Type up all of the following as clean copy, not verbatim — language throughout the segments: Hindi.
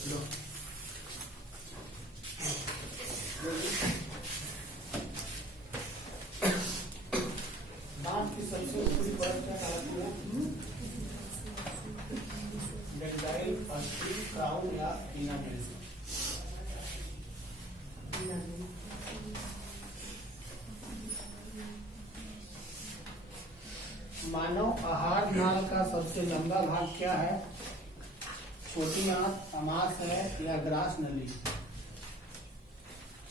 दांत की सबसे ऊपरी परत क्या कहलाती है? डेंटाइल अस्टी क्राउन या इनामेल। मानव आहार नाल का सबसे लंबा भाग क्या है? छोटी आंत, आमाशय या ग्रास नली?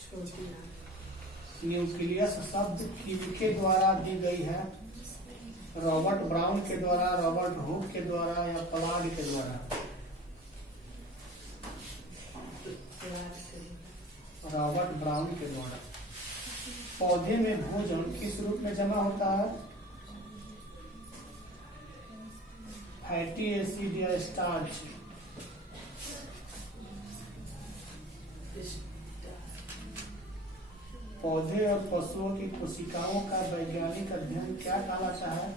छोटी न्यूक्लियस शब्द किसके द्वारा दी गई है? रॉबर्ट ब्राउन के द्वारा, रॉबर्ट हुक के द्वारा या प्लाड के द्वारा? रॉबर्ट ब्राउन के द्वारा। पौधे में भोजन किस रूप में जमा होता है? फैटी एसिड या स्टार्च? पौधे और पशुओं की कोशिकाओं का वैज्ञानिक अध्ययन क्या कहलाता है?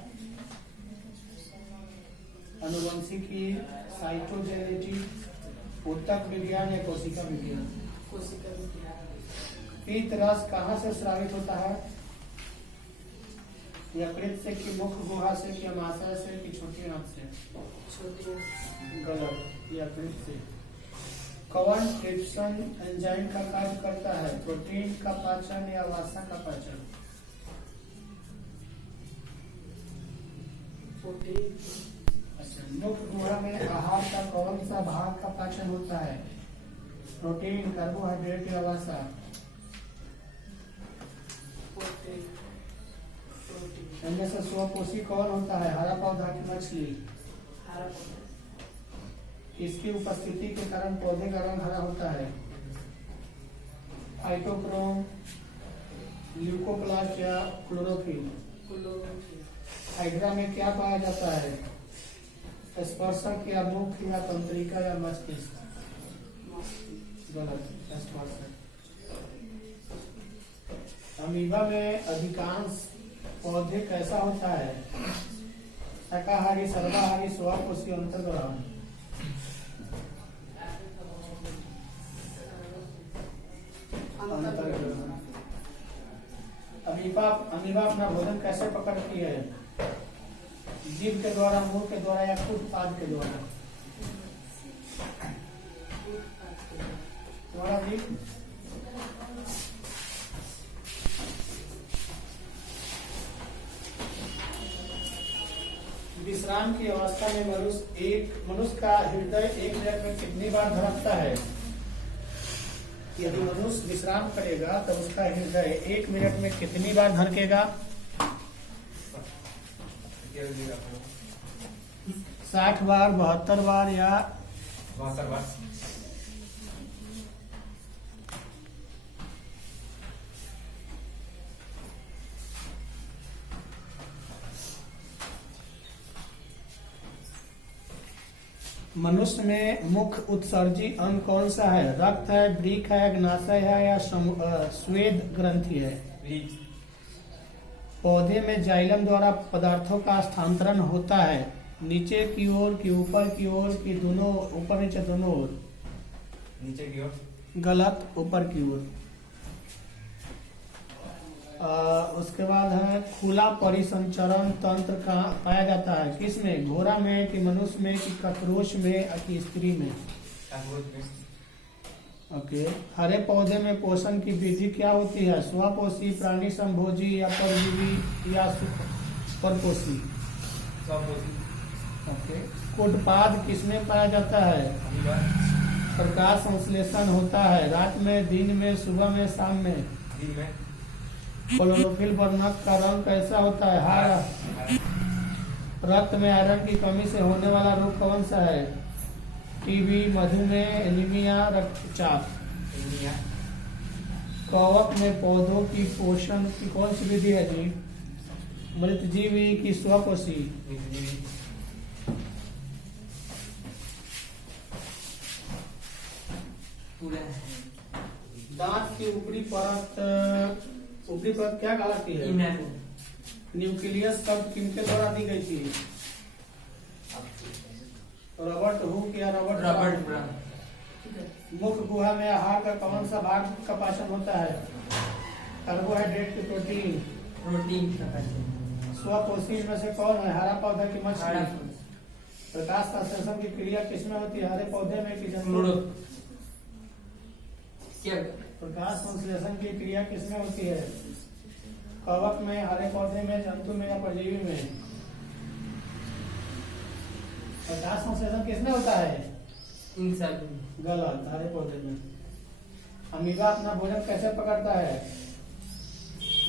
अनुवंशिकी, साइटोजेनेटी, ऊतक विज्ञान या कोशिका विज्ञान? पीत रस कहाँ से स्रावित होता है? यकृत से कि मुख गुहा से कि आमाशय से कि छोटी आंत से? गलत, यकृत से। कौन ट्रिप्सिन एंजाइम का कार्य करता है? प्रोटीन का पाचन या वसा का पाचन? अच्छा, मुख गुहा में आहार का कौन सा भाग का पाचन होता है? प्रोटीन, कार्बोहाइड्रेट या वसा? इनमें से स्वपोषी कौन होता है? हरा पौधा की मछली? इसकी उपस्थिति के कारण पौधे का रंग हरा होता है? फाइटोक्रोम, ल्यूकोप्लास्ट या क्लोरोफिल? हाइड्रा में क्या पाया जाता है? स्पर्शक या मुख या तंत्रिका या मस्तिष्क? गलत, स्पर्शक। अमीबा में अधिकांश पौधे कैसा होता है? शाकाहारी, सर्वाहारी, स्वपोषी, अंतर्ग्रहण? अमीबा अपना भोजन कैसे पकड़ती है? जीभ के द्वारा, मुंह के द्वारा या उत्पाद के द्वारा? तुम्हारा जीभ? विश्राम की अवस्था में मनुष्य का हृदय 1 मिनट में कितनी बार धड़कता है? यदि मनुष्य विश्राम करेगा तो उसका हृदय 1 मिनट में कितनी बार धड़केगा? 60 बार, 72 बार या 72 बार? मनुष्य में मुख्य उत्सर्जी अंग कौन सा है? रक्त है, वृक्क है, अग्नाशय है या स्वेद ग्रंथि है? पौधे में जाइलम द्वारा पदार्थों का स्थानांतरण होता है नीचे की ओर कि ऊपर की ओर कि दोनों, ऊपर नीचे दोनों ओर? नीचे की ओर। गलत, ऊपर की ओर। उसके बाद है खुला परिसंचरण तंत्र कहाँ पाया जाता है? किसमें? घोड़ा में कि मनुष्य में कि खरगोश में कि स्त्री में? ओके। हरे पौधे में पोषण की विधि क्या होती है? स्वपोषी, प्राणी संभोजी या परजीवी या परपोषी? ओके। कोटपाद किसमें पाया जाता है? प्रकाश संश्लेषण होता है रात में, दिन में, सुबह में, शाम में? दिन में। क्लोरोफिल वर्णक का रंग कैसा होता है? हरा। रक्त में आयरन की कमी से होने वाला रोग कौन सा है? टीबी, मधुमेह, एनीमिया, रक्तचाप? कवक में पौधों की पोषण की कौन सी विधि है जी? मृतजीवी की स्वपोषी? दांत की ऊपरी परत क्या कहलाती है? न्यूक्लियस शब्द किनके द्वारा दी गई थी? रॉबर्ट हुक या रॉबर्ट ब्राउन? मुख्य गुहा में आहार का कौन सा भाग का पाचन होता है? कार्बोहाइड्रेट की प्रोटीन। प्रोटीन का पाचन। स्वपोषी में से कौन है? हरा पौधा की हरा मछली। फूल। प्रकाश संश्लेषण की क्रिया किसमें होती है? हरे पौधे में कि जंतु? क्लोरो। क्या? प्रकाश संश्लेषण की क्रिया किसमें होती है? कवक में, हरे पौधे में, जंतु में या परजीवी में? प्रकाश संश्लेषण किसमें होता है? इन सब में। गलत, हरे पौधे में। अमीबा अपना भोजन कैसे पकड़ता है?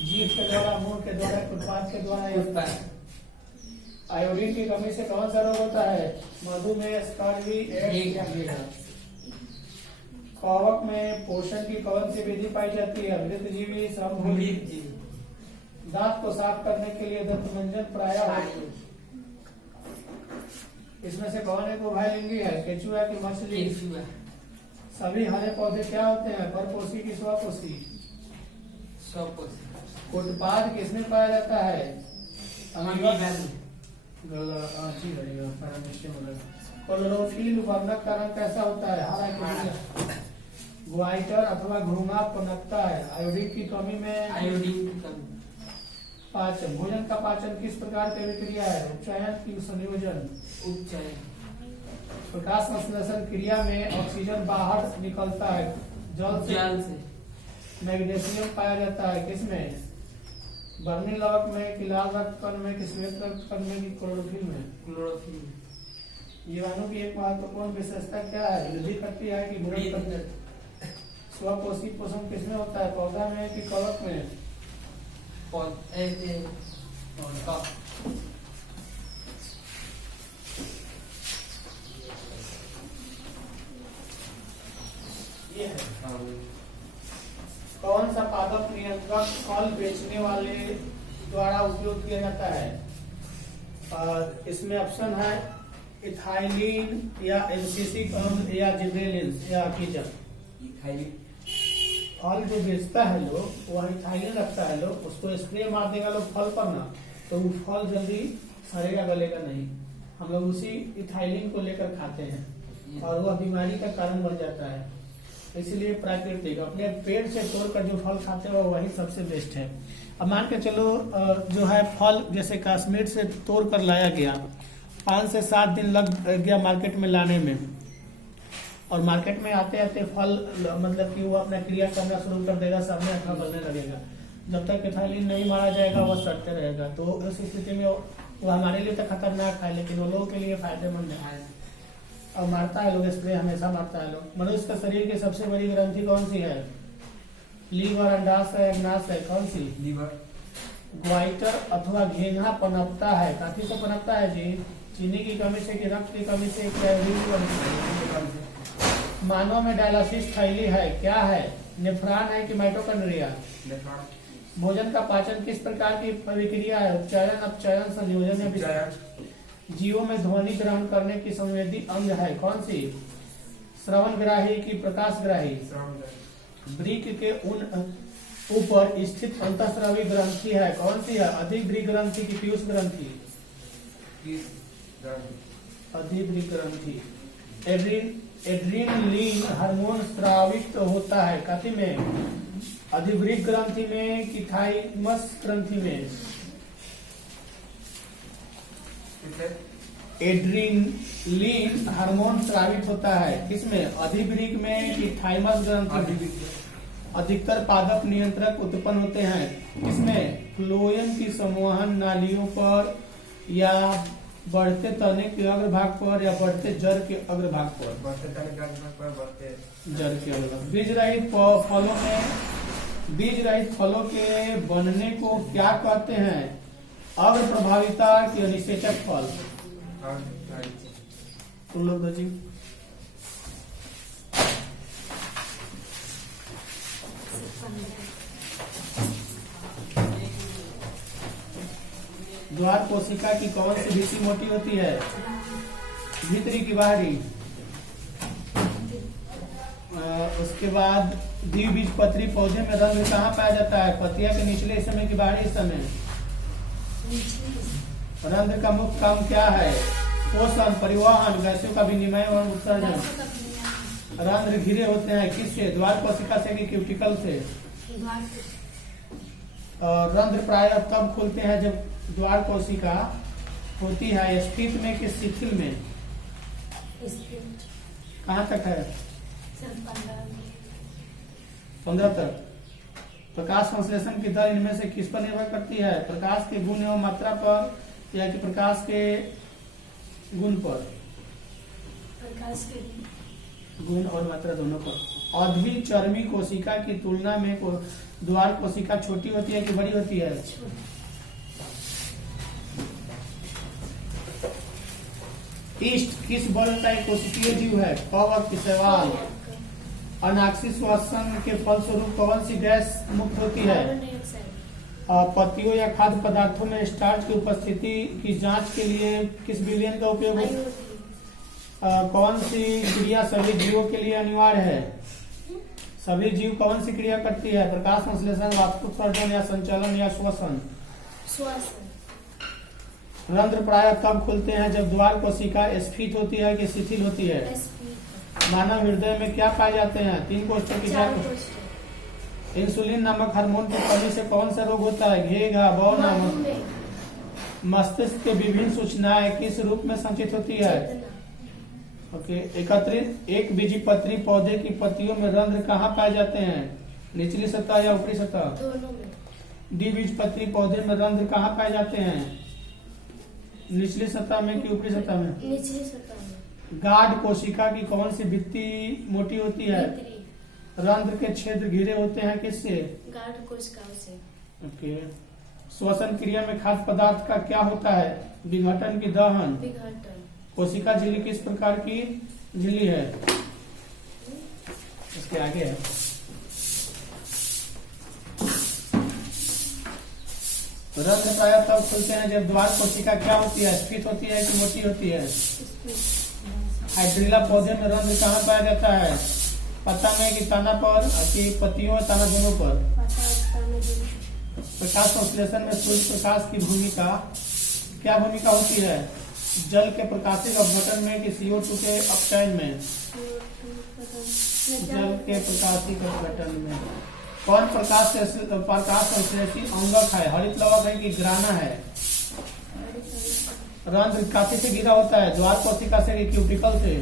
जीभ के द्वारा, मुंह के द्वारा, उत्पाद के द्वारा या उत्पाद। आयोडीन की कमी से कौन सा रोग होता है? मधुमेह, स्कर्वी, एड्स या कीड़ा? कवक में पोषण की कौन सी विधि पाई जाती है? मृतजीवी, समभोजी? मृत जीव। दांत को साफ करने के लिए दंतमंजन प्रायः पानी। इसमें से कौन एक उभयलिंगी है? केचुआ की मछली? केचुआ। सभी हरे पौधे क्या होते हैं? परपोषी की स्वपोषी? स्वपोषी। उत्पाद किसमें पाया जाता है? अमीबा में। क्लोरोफिल वर्णक का रंग कैसा होता है? हरा कि नीला? ग्वाइटर अथवा घुंघा पनपता है आयोडीन की कमी में? आयोडीन की कमी। पाचन, भोजन का पाचन किस प्रकार की विक्रिया है? उपचयन की संयोजन? उपचयन। प्रकाश संश्लेषण क्रिया में ऑक्सीजन बाहर निकलता है जल से। मैग्नीशियम पाया जाता है किसमें? बर्नी लवक में कि लाल रक्त कण में कि श्वेत रक्त कण में कि क्लोरोफिल में? क्लोरोफिल। जीवाणु की एक महत्वपूर्ण विशेषता क्या है? वृद्धि करती है कि गुणन करती है? स्वपोषी पोषण किसमें होता है? पौधा में कि कवक में? ये है। कौन सा पादप नियंत्रक फल बेचने वाले द्वारा उपयोग किया जाता है? इसमें ऑप्शन है इथाइलिन या एब्सिसिक अम्ल या जिब्रेलिन या कीचक। फल जो बेचता है लोग वो इथाइलिन रखता है लोग, उसको स्प्रे मार देगा लोग फल पर ना, तो वो फल जल्दी सड़ेगा गलेगा नहीं। हम लोग उसी इथाइलिन को लेकर खाते हैं और वह बीमारी का कारण बन जाता है। इसलिए प्राकृतिक अपने पेड़ से तोड़कर जो फल खाते हो वही सबसे बेस्ट है। अब मान के चलो जो है फल जैसे कश्मीर से तोड़ कर लाया गया, 5 से 7 दिन लग गया मार्केट में लाने में, और मार्केट में आते आते फल मतलब कि वो अपना क्रिया करना शुरू कर देगा, सामने अच्छा बनने लगेगा। जब तक इथाइलिन नहीं मारा जाएगा वह सड़ते रहेगा। तो उस स्थिति में वो हमारे लिए तो खतरनाक है, लेकिन वो लोगों के लिए फायदेमंद है। और मारता है लोग, स्प्रे हमेशा मारता है लोग। मनुष्य का शरीर की सबसे बड़ी ग्रंथि कौन सी है? लीवर, अंडाशय है, अग्नाशय? कौन सी? लीवर। ग्वाइटर अथवा घेंघा पनपता है, काफी से पनपता है जी? चीनी की कमी से कि रक्त की कमी से? मानव में डायलिसिस थैली है, क्या है? नेफ्रॉन है कि माइटोकॉन्ड्रिया? भोजन का पाचन किस प्रकार की प्रक्रिया है? उपचयन, अपचयन, संयोजन या विसर्जन? जीवों में ध्वनि ग्रहण करने की संवेदी अंग है, कौन सी? श्रवण ग्राही की प्रकाश ग्राही? वृक्क के ऊपर स्थित अंतःस्रावी ग्रंथि है, कौन सी है? अधिवृक्क ग्रंथि की पीयूष ग्रंथि? अधिवृक्क ग्रंथि। एड्रेनलिन हार्मोन स्रावित होता है कथी में? अधिवृक्क ग्रंथि में कि थाइमस ग्रंथि में? एड्रेनलिन हार्मोन स्रावित होता है किसमें? अधिवृक्क में कि थाइमस ग्रंथि? अधिकतर पादप नियंत्रक उत्पन्न होते हैं किसमें? फ्लोएम की संवहन नालियों पर या बढ़ते तने के अग्रभाग पर या बढ़ते जड़ के अग्रभाग पर? बढ़ते तने के अग्रभाग पर, बढ़ते जड़ के अग्रभाग। बीज रहित फलों के बनने को क्या कहते हैं? अग्र प्रभाविता की अनिषेचक फल? तुम लोग जी द्वार कोशिका की कौन सी हिस्सी मोटी होती है? भीतरी की बाहरी? उसके बाद द्विबीजपत्री पौधे में रंध्र कहाँ पाया जाता है? पत्तियां के निचले हिस्से में कि बाहरी हिस्से में? रंध्र का मुख्य काम क्या है? पोषण, परिवहन, गैसों का विनिमय और उत्सर्जन? रंध्र घिरे होते हैं किससे? द्वार कोशिका से कि क्यूटिकल से? रंध्र प्रायः तब खुलते हैं जब द्वार कोशिका होती है स्फीत में कि शिथिल में? कहाँ तक है? 15 तक। प्रकाश संश्लेषण की दर इनमें से किस पर निर्भर करती है? प्रकाश के गुण एवं मात्रा पर या कि प्रकाश के गुण पर? प्रकाश के गुण और मात्रा दोनों पर। अद्विचर्मी कोशिका की तुलना में द्वार कोशिका छोटी होती है कि बड़ी होती है? ईस्ट किस वर्ग का एक कोशिकीय जीव है? कवक की सवाल। अनाक्षी श्वसन के फलस्वरूप कौन सी गैस मुक्त होती है? पत्तियों या खाद्य पदार्थों में स्टार्च की उपस्थिति की जांच के लिए किस विलयन का उपयोग होता है? कौन सी क्रिया सभी जीवों के लिए अनिवार्य है? सभी जीव कौन सी क्रिया करती है? प्रकाश संश्लेषण, वाष्पोत्सर्जन या संचलन या श्वसन? रंध्र प्रायः तब खुलते हैं जब द्वार कोशिका स्फीत होती है कि शिथिल होती है? मानव हृदय में क्या पाए जाते हैं? 3 कोष्ठों की जांच। इंसुलिन नामक हार्मोन की कमी से कौन सा रोग होता है? घेघा, बौना। मस्तिष्क के विभिन्न सूचनाएं किस रूप में संचित होती है? ओके। एकत्रित एक बीजपत्री पौधे की पत्तियों में रंध्र कहाँ पाए जाते हैं? निचली सतह या ऊपरी सतह? द्विबीजपत्री पौधे में रंध्र कहाँ पाए जाते हैं? निचली सतह में कि ऊपरी सतह में? निचली सतह में। गाढ़ कोशिका की कौन सी भित्ति मोटी होती है? रंध्र के छेद घिरे होते हैं किससे? गाढ़ कोशिकाओं से। ओके। श्वसन क्रिया में खाद्य पदार्थ का क्या होता है? विघटन की दहन? विघटन। कोशिका झिल्ली किस प्रकार की झिल्ली है? इसके आगे है। रंध्र प्रायः तब खुलते हैं जब द्वार कोशिका क्या होती है? स्फीत होती है कि मोटी होती है? हाइड्रिला पौधे में रंध्र कहाँ पाया जाता है? पत्ता में कि तना पर कि पत्तियों और तना दोनों पर? प्रकाश संश्लेषण में सूर्य प्रकाश की भूमिका क्या भूमिका होती है? जल के प्रकाशित अपघटन में कि CO2 के अपचयन में? जल के प्रकाशित अपघटन में। कौन प्रकाश संश्लेषी अंगक है? हरित लवक है कि ग्राना है? रंध्र काफी से घिरा होता है? द्वार कोशिका से कि क्यूटिकल से?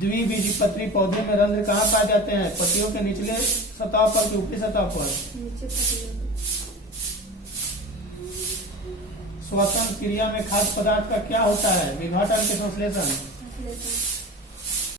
द्विबीजपत्री पौधे में रंध्र कहाँ पाए जाते हैं? पत्तियों के निचले सतह पर कि ऊपरी सतह पर? श्वसन क्रिया में खाद्य पदार्थ का क्या होता है? विघटन के संश्लेषण?